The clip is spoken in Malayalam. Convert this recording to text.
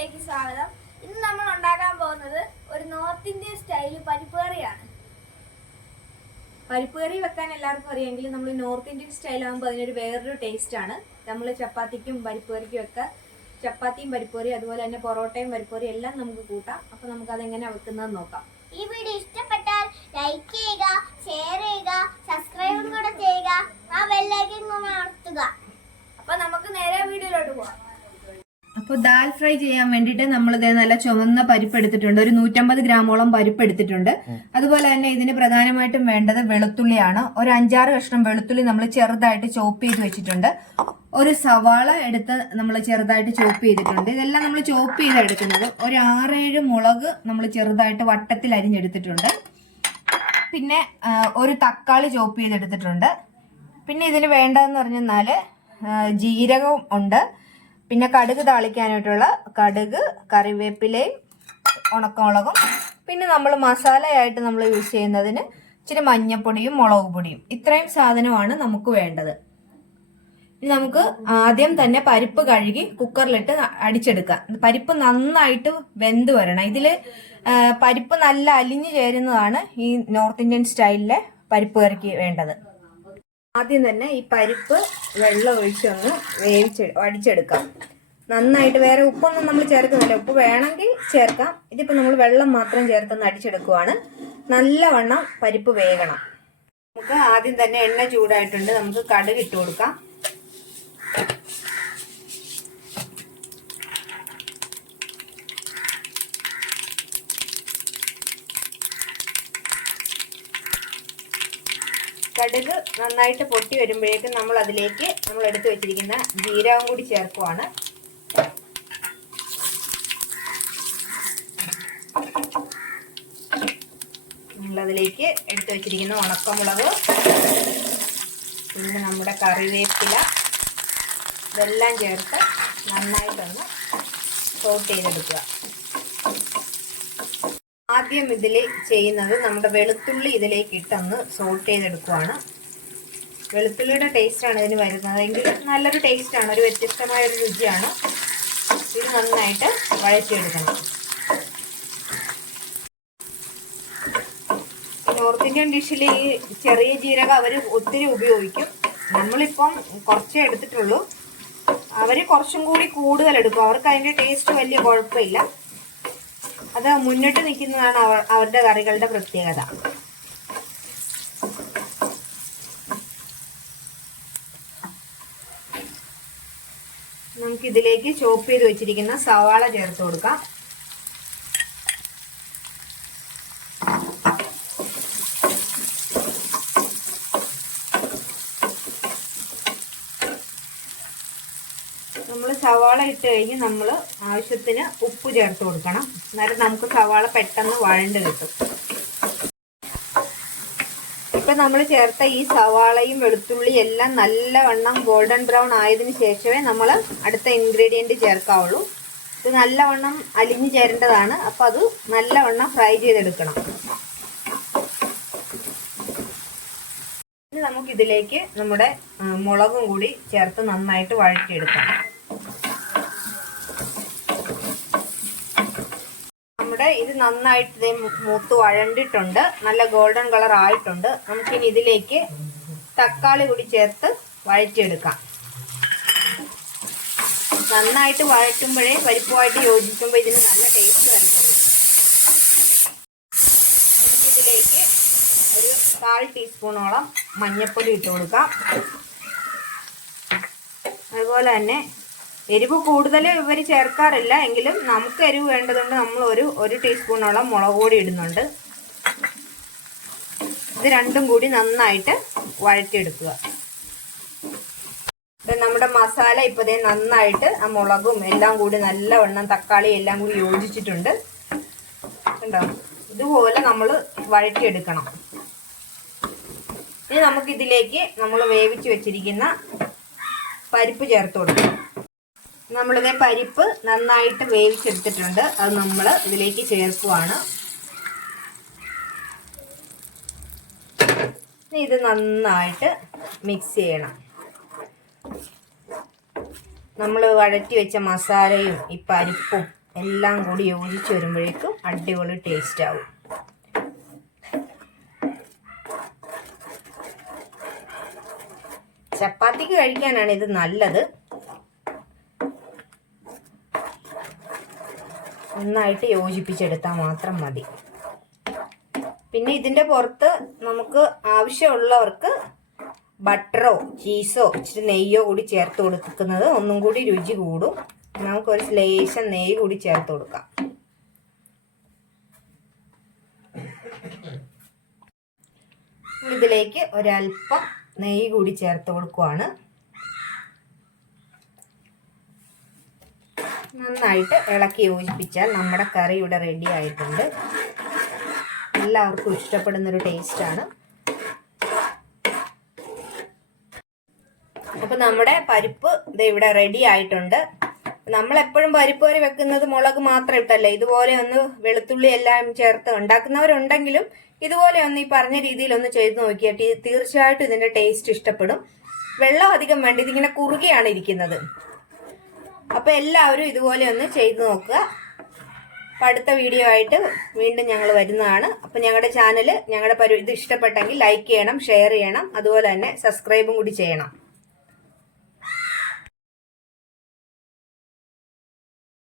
വീഡിയോയിലേക്ക് സ്വാഗതം. ഇന്ന് നമ്മൾ ഉണ്ടാക്കാൻ പോകുന്നത് ഒരു നോർത്ത് ഇന്ത്യൻ സ്റ്റൈൽ പരിപ്പ് കറിയാണ് പരിപ്പ് കറി വെക്കാൻ എല്ലാവർക്കും അറിയാമെങ്കിൽ നമ്മൾ നോർത്ത് ഇന്ത്യൻ സ്റ്റൈൽ ആകുമ്പോൾ അതിനൊരു വേറൊരു ടേസ്റ്റ് ആണ്. നമ്മൾ ചപ്പാത്തിക്കും പരിപ്പ് കറിക്കും ഒക്കെ ചപ്പാത്തിയും പരിപ്പ് കറി അതുപോലെ തന്നെ പൊറോട്ടയും പരിപ്പ് കറി എല്ലാം നമുക്ക് കൂട്ടാം. അപ്പൊ നമുക്ക് അതെങ്ങനെ വെക്കുന്നത് നോക്കാം. ഈ വീഡിയോ ഇഷ്ടപ്പെട്ടാൽ ലൈക്ക് ചെയ്യുക ഷെയർ ചെയ്യുക സബ്സ്ക്രൈബും കൂടെ ചെയ്യുക ആ ബെല്ലൈക്കൻ അമർത്തുക അപ്പൊ നമുക്ക് നേരെ വീഡിയോയിലോട്ട് പോവാം അപ്പോൾ ദാൽ ഫ്രൈ ചെയ്യാൻ വേണ്ടിയിട്ട് നമ്മൾ ഇതേ നല്ല ചുവന്ന പരിപ്പ് എടുത്തിട്ടുണ്ട് ഒരു നൂറ്റമ്പത് ഗ്രാമോളം പരിപ്പ് എടുത്തിട്ടുണ്ട് അതുപോലെ തന്നെ ഇതിന് പ്രധാനമായിട്ടും വേണ്ടത് വെളുത്തുള്ളിയാണ്. ഒരു അഞ്ചാറ് കഷ്ണം വെളുത്തുള്ളി നമ്മൾ ചെറുതായിട്ട് ചോപ്പ് ചെയ്ത് വെച്ചിട്ടുണ്ട്. ഒരു സവാള എടുത്ത് നമ്മൾ ചെറുതായിട്ട് ചോപ്പ് ചെയ്തിട്ടുണ്ട്. ഇതെല്ലാം നമ്മൾ ചോപ്പ് ചെയ്ത് എടുക്കുന്നത് ഒരു ആറേഴ് മുളക് നമ്മൾ ചെറുതായിട്ട് വട്ടത്തിൽ അരിഞ്ഞെടുത്തിട്ടുണ്ട്. പിന്നെ ഒരു തക്കാളി ചോപ്പ് ചെയ്തെടുത്തിട്ടുണ്ട്. പിന്നെ ഇതിന് വേണ്ടതെന്ന് പറഞ്ഞാൽ ജീരകം ഉണ്ട്. പിന്നെ കടുക് താളിക്കാനായിട്ടുള്ള കടുക് കറിവേപ്പിലയും ഉണക്കമുളകും. പിന്നെ നമ്മൾ മസാലയായിട്ട് നമ്മൾ യൂസ് ചെയ്യുന്നതിന് ഇച്ചിരി മഞ്ഞപ്പൊടിയും മുളക് പൊടിയും. ഇത്രയും സാധനമാണ് നമുക്ക് വേണ്ടത്. ഇനി നമുക്ക് ആദ്യം തന്നെ പരിപ്പ് കഴുകി കുക്കറിലിട്ട് അടിച്ചെടുക്കാം. പരിപ്പ് നന്നായിട്ട് വെന്ത് വരണം. ഇതിൽ പരിപ്പ് നല്ല അലിഞ്ഞു ചേരുന്നതാണ് ഈ നോർത്ത് ഇന്ത്യൻ സ്റ്റൈലിലെ പരിപ്പ് കറിക്ക് വേണ്ടത്. ആദ്യം തന്നെ ഈ പരിപ്പ് വെള്ളം ഒഴിച്ചൊന്ന് വേവിച്ച് അടിച്ചെടുക്കാം നന്നായിട്ട് വേറെ ഉപ്പൊന്നും നമ്മൾ ചേർക്കുന്നില്ല. ഉപ്പ് വേണമെങ്കിൽ ചേർക്കാം. ഇതിപ്പോൾ നമ്മൾ വെള്ളം മാത്രം ചേർത്തൊന്ന് അടിച്ചെടുക്കുവാണ്. നല്ലവണ്ണം പരിപ്പ് വേകണം. നമുക്ക് ആദ്യം തന്നെ എണ്ണ ചൂടായിട്ടുണ്ട്. നമുക്ക് കടുക് ഇട്ട് കൊടുക്കാം. കടുക് നന്നായിട്ട് പൊട്ടി വരുമ്പോഴേക്കും നമ്മൾ അതിലേക്ക് നമ്മൾ എടുത്തു വെച്ചിരിക്കുന്ന ജീരകം കൂടി ചേർക്കുവാണ്. നമ്മളതിലേക്ക് എടുത്തു വെച്ചിരിക്കുന്ന ഉണക്കമുളക് പിന്നെ നമ്മുടെ കറിവേപ്പില ഇതെല്ലാം ചേർത്ത് നന്നായിട്ടൊന്ന് സോട്ട് ചെയ്തെടുക്കുക. ആദ്യം ഇതിൽ ചെയ്യുന്നത് നമ്മുടെ വെളുത്തുള്ളി ഇതിലേക്ക് ഇട്ടൊന്ന് സോൾട്ട് ചെയ്തെടുക്കുവാണ്. വെളുത്തുള്ളിയുടെ ടേസ്റ്റാണ് ഇതിന് വരുന്നത്. എങ്കിൽ നല്ലൊരു ടേസ്റ്റാണ് ഒരു വ്യത്യസ്തമായ ഒരു രുചിയാണ്. ഇത് നന്നായിട്ട് വഴറ്റിയെടുക്കണം. നോർത്ത് ഇന്ത്യൻ ഡിഷിൽ ഈ ചെറിയ ജീരകം അവർ ഒത്തിരി ഉപയോഗിക്കും. നമ്മളിപ്പം കുറച്ചേ എടുത്തിട്ടുള്ളൂ. അവർ കുറച്ചും കൂടി കൂടുതൽ എടുക്കും അവർക്ക് അതിന്റെ ടേസ്റ്റ് വലിയ കുഴപ്പമില്ല. അത് മുന്നിട്ട് നിൽക്കുന്നതാണ് അവരുടെ കറികളുടെ പ്രത്യേകത. നമുക്കിതിലേക്ക് ചോപ്പ് ചെയ്ത് വെച്ചിരിക്കുന്ന സവാള ചേർത്ത് കൊടുക്കാം നമ്മൾ സവാള ഇട്ട് കഴിഞ്ഞ് നമ്മൾ ആവശ്യത്തിന് ഉപ്പ് ചേർത്ത് കൊടുക്കണം. എന്നാലും നമുക്ക് സവാള പെട്ടെന്ന് വഴണ്ട് കിട്ടും. ഇപ്പം നമ്മൾ ചേർത്ത ഈ സവാളയും വെളുത്തുള്ളിയും എല്ലാം നല്ലവണ്ണം ഗോൾഡൻ ബ്രൗൺ ആയതിന് ശേഷമേ നമ്മൾ അടുത്ത ഇൻഗ്രീഡിയന്റ് ചേർക്കാവുള്ളൂ. ഇത് നല്ലവണ്ണം അലിഞ്ഞു ചേരേണ്ടതാണ്. അപ്പം അത് നല്ലവണ്ണം ഫ്രൈ ചെയ്തെടുക്കണം. ഇനി നമുക്കിതിലേക്ക് നമ്മുടെ മുളകും കൂടി ചേർത്ത് നന്നായിട്ട് വഴറ്റിയെടുക്കാം. നമ്മുടെ ഇത് നന്നായിട്ട് ഇതേ മൂത്ത് വഴണ്ടിട്ടുണ്ട്. നല്ല ഗോൾഡൻ കളർ ആയിട്ടുണ്ട്. നമുക്കിനി ഇതിലേക്ക് തക്കാളി കൂടി ചേർത്ത് വഴറ്റിയെടുക്കാം. നന്നായിട്ട് വഴറ്റുമ്പോഴേ പരിപ്പുമായിട്ട് യോജിക്കുമ്പോൾ ഇതിന് നല്ല ടേസ്റ്റ് വരത്തുള്ളൂ. നമുക്കിതിലേക്ക് ഒരു കാൽ ടീസ്പൂണോളം മഞ്ഞൾപ്പൊടി ഇട്ട് കൊടുക്കാം. അതുപോലെ തന്നെ എരിവ് കൂടുതൽ ഇവർ ചേർക്കാറില്ല. എങ്കിലും നമുക്ക് എരിവ് വേണ്ടതുകൊണ്ട് നമ്മൾ ഒരു ഒരു ടീസ്പൂണോളം മുളക് പൊടി ഇടുന്നുണ്ട്. ഇത് രണ്ടും കൂടി നന്നായിട്ട് വഴറ്റിയെടുക്കുക. നമ്മുടെ മസാല ഇപ്പോൾ ദേ നന്നായിട്ട് ആ മുളകും എല്ലാം കൂടി നല്ലവണ്ണം തക്കാളി എല്ലാം കൂടി യോജിച്ചിട്ടുണ്ട്. കണ്ടോ? ഇതുപോലെ നമ്മൾ വഴറ്റിയെടുക്കണം. ഇനി നമുക്കിതിലേക്ക് നമ്മൾ വേവിച്ച് വെച്ചിരിക്കുന്ന പരിപ്പ് ചേർത്ത് കൊടുക്കണം നമ്മളിതേ പരിപ്പ് നന്നായിട്ട് വേവിച്ചെടുത്തിട്ടുണ്ട്. അത് നമ്മൾ ഇതിലേക്ക് ചേർക്കുവാണ്. ഇത് നന്നായിട്ട് മിക്സ് ചെയ്യണം. നമ്മൾ വഴറ്റി വെച്ച മസാലയും ഈ പരിപ്പും എല്ലാം കൂടി യോജിച്ച് വരുമ്പോഴേക്കും അടിപൊളി ടേസ്റ്റ് ആവും. ചപ്പാത്തിക്ക് കഴിക്കാനാണ് ഇത് നല്ലത്. നന്നായിട്ട് യോജിപ്പിച്ചെടുത്താൽ മാത്രം മതി. പിന്നെ ഇതിന്റെ പുറത്ത് നമുക്ക് ആവശ്യമുള്ളവർക്ക് ബട്ടറോ ചീസോ ഇച്ചിരി നെയ്യോ കൂടി ചേർത്ത് കൊടുക്കുന്നത് ഒന്നും കൂടി രുചി കൂടും. നമുക്കൊരു ലേശം നെയ്യ് കൂടി ചേർത്ത് കൊടുക്കാം. ഇതിലേക്ക് ഒരല്പം നെയ്യ് കൂടി ചേർത്ത് കൊടുക്കുവാണ്. നന്നായിട്ട് ഇളക്കി യോജിപ്പിച്ചാൽ നമ്മുടെ കറി ഇവിടെ റെഡി ആയിട്ടുണ്ട്. എല്ലാവർക്കും ഇഷ്ടപ്പെടുന്നൊരു ടേസ്റ്റാണ് അപ്പൊ നമ്മുടെ പരിപ്പ് ഇത് ഇവിടെ റെഡി ആയിട്ടുണ്ട്. നമ്മളെപ്പോഴും പരിപ്പ് കറി വെക്കുന്നത് മുളക് മാത്രം ഇട്ടല്ല ഇതുപോലെ ഒന്ന് വെളുത്തുള്ളി എല്ലാം ചേർത്ത് ഉണ്ടാക്കുന്നവരുണ്ടെങ്കിലും ഇതുപോലെ ഒന്ന് ഈ പറഞ്ഞ രീതിയിൽ ഒന്ന് ചെയ്ത് നോക്കിയാൽ തീർച്ചയായിട്ടും ഇതിന്റെ ടേസ്റ്റ് ഇഷ്ടപ്പെടും. വെള്ളം അധികം വേണ്ട ഇതിങ്ങനെ കുറുകയാണ് ഇരിക്കുന്നത്. അപ്പൊ എല്ലാവരും ഇതുപോലെ ഒന്ന് ചെയ്തു നോക്കുക. അപ്പൊ അടുത്ത വീഡിയോ ആയിട്ട് വീണ്ടും ഞങ്ങൾ വരുന്നതാണ്. അപ്പൊ ഞങ്ങളുടെ ചാനൽ ഞങ്ങളുടെ ഇത് ഇഷ്ടപ്പെട്ടെങ്കിൽ ലൈക്ക് ചെയ്യണം ഷെയർ ചെയ്യണം അതുപോലെ തന്നെ സബ്സ്ക്രൈബും കൂടി ചെയ്യണം.